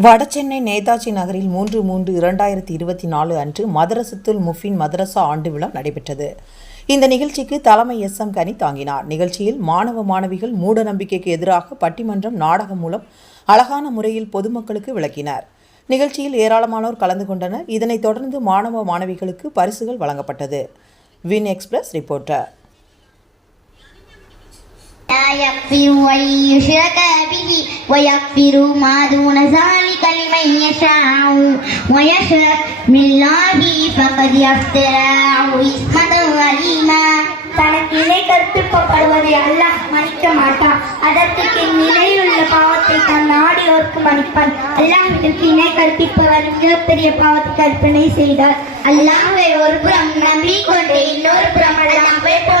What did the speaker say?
வடசென்னை நேதாஜி நகரில் மூன்று மூன்று இரண்டாயிரத்தி இருபத்தி நாலு அன்று மதரசத்துல் முஃபின் மதரசா ஆண்டு விழா நடைபெற்றது. இந்த நிகழ்ச்சிக்கு தலைமை எஸ் எம் கனி தாங்கினார். நிகழ்ச்சியில் மாணவ மாணவிகள் மூட நம்பிக்கைக்கு எதிராக பட்டிமன்றம் நாடகம் மூலம் அழகான முறையில் பொதுமக்களுக்கு விளக்கினர். நிகழ்ச்சியில் ஏராளமானோர் கலந்து கொண்டனர். இதனைத் தொடர்ந்து மாணவ மாணவிகளுக்கு பரிசுகள் வழங்கப்பட்டது. Win express reporter. يغفر أن يشرك به ويغفر ما دون ذلك لمن يشاء ويشرك بالله فقد افتراه إثما عليما தனக்கு இணை கற்பிக்கப்படுவதை அல்லாஹ் மன்னிக்க மாட்டான் அதற்கு பின் நிலையுள்ள பாவத்தை தன் நாடியோர்க்கு மன்னிப்பான் அல்லாஹ்விற்கு இணை கற்பிப்பவர் மிகப்பெரிய பாவத்தை கற்பனை செய்தார் அல்லாஹ்வை ஒரு புறம் நம்பிக்கொண்டு இன்னொரு புறம் அல்லாஹ்வை போன்ற சக்தியால்